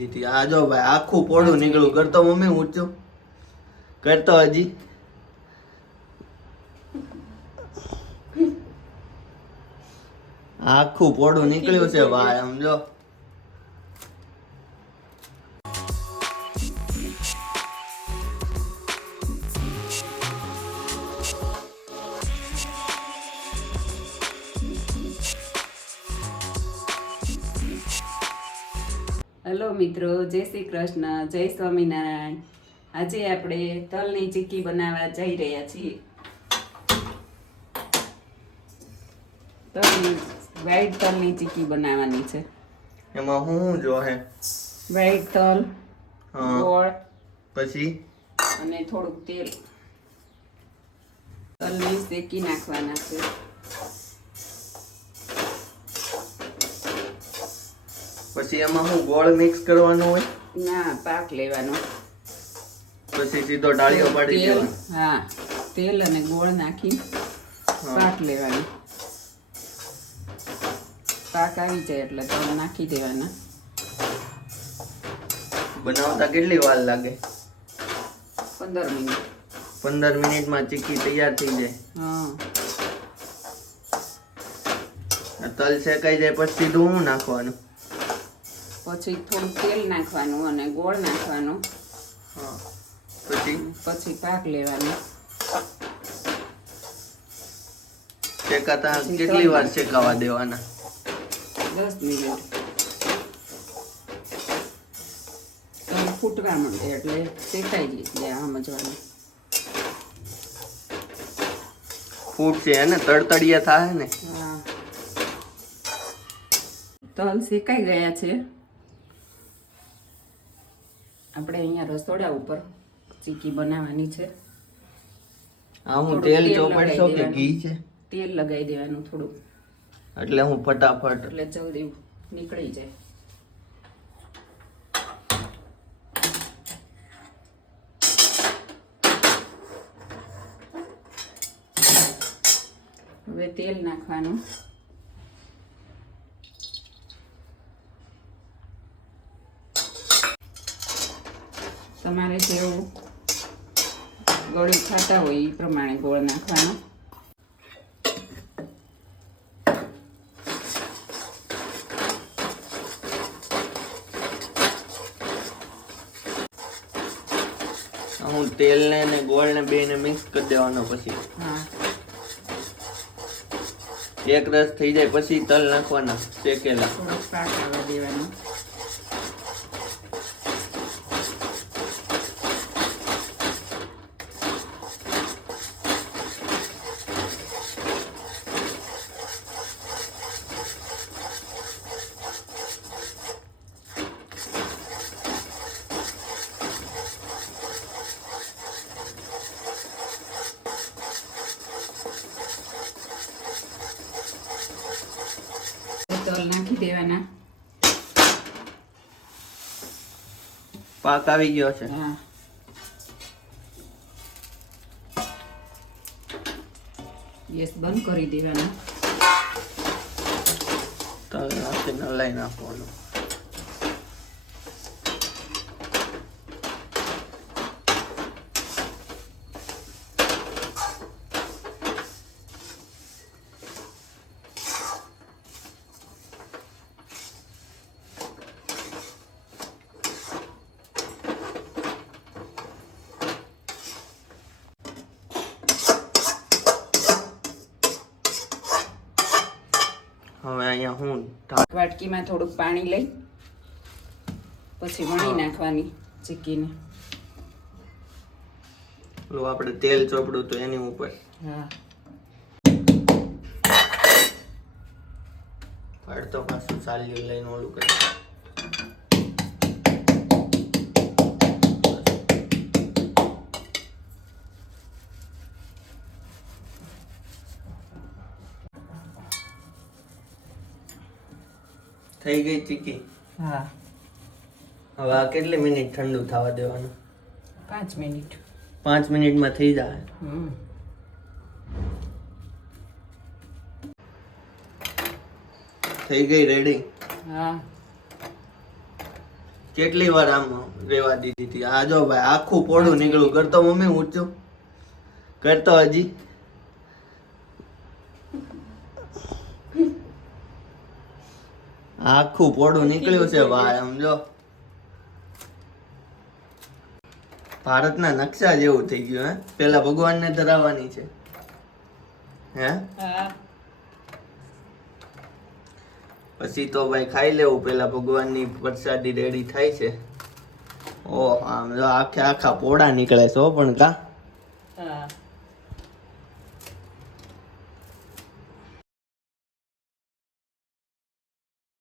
આ જો ભાઈ આખું પોળું નીકળ્યું. કરતો મમ્મી ઊંચું કરતો હજી. આખું પોળું નીકળ્યું છે ભાઈ સમજો. હેલો મિત્રો, જય શ્રી કૃષ્ણ, જય સ્વામિનારાયણ. આજે આપણે તલની ચીક્કી બનાવવા જઈ રહ્યા છીએ. વ્હાઈટ તલની ચીક્કી બનાવવાની છે. એમાં શું જો હે? વ્હાઈટ તલ, ગોળ, પછી અને થોડુંક તેલ. તલને શેકી નાખવાના છે. પછી એમાં હું ગોળ મિક્સ કરવાનો હોય? ના, પાક લેવાનો. પછી સીધો ડાળીઓ પાડી દેવાનો? હા, તેલ અને ગોળ નાખી પાક લેવાનો. પાક આવી જાય એટલે તલ નાખી દેવાના. બનાવતા કેટલી વાર લાગે? 15 મિનિટ. 15 મિનિટમાં ચીક્કી તૈયાર થઈ જાય. હા. તલ શેકાઈ જાય પછી સીધું શું નાખવાનું? પછી થોડું તેલ નાખવાનું અને ગોળ નાખવાનો. પછી પાક લેવાનો. શેકાતા કેટલી વાર શેકાવા દેવાના? 10 મિનિટ. તલ ફૂટવા માંડે એટલે શેકાઈ જાય સમજવાનું. ફૂટશે હે ને? તડતડિયા થાય ને? હા. તલ શેકાઈ ગયા છે. આપણે અહીંયા રસોડા ઉપર ચીક્કી બનાવવાની છે. આ હું તેલ ચોપડશો કે ઘી છે? તેલ લગાવી દેવાનું થોડું, એટલે હું ફટાફટ, એટલે જલ્દી નીકળી જાય. હવે તેલ નાખવાનું. તમારે જેવું ગળ્યું ખાતા હોય એ પ્રમાણે ગોળ નાખવાનો. હું તેલ ને ગોળ ને બે ને મિક્સ કરી દેવાનો. પછી હા, એક રસ થઈ જાય પછી તલ નાખવાના શેકેલા. થોડોક પાક આવવા દેવાનો. તલ નાખી દેવાના. પાક આવી ગયો છે. હા. ગેસ બંધ કરી દેવાના. તલ નાખીને હલાઈ નાખવાનું. હવે અહીંયા હું વાટકીમાં થોડુંક પાણી લઈ પછી વણી નાખવાની ચીક્કીને. આપણે તેલ ચોપડું તો એની ઉપર. હા. અડધો પાછું ચાલ્યું લઈને ઓલું કરી. થઈ ગઈ ચીક્કી. હા. હવે આ કેટલી મિનિટ ઠંડુ થવા દેવાનું? 5 મિનિટ. 5 મિનિટમાં થઈ જાય. થઈ ગઈ રેડી. હા. કેટલી વાર આમ રેવા દીધી હતી. આ જો ભાઈ આખું પોળું નીકળ્યું. કરતો મમ્મી ઊંચું કરતો હજી. આખું પોળું નીકળ્યું છે ભાઈ. આમ જો ભારતના નકશા જેવું થઈ ગયું. હે પેલા ભગવાનને ધરાવવાની છે. હે હા પછી તો ભાઈ ખાઈ લેવું. પેલા ભગવાનની પ્રસાદી રેડી થાય છે. ઓ આમ જો આખા પોળા નીકળે છે હો. પણ કા હા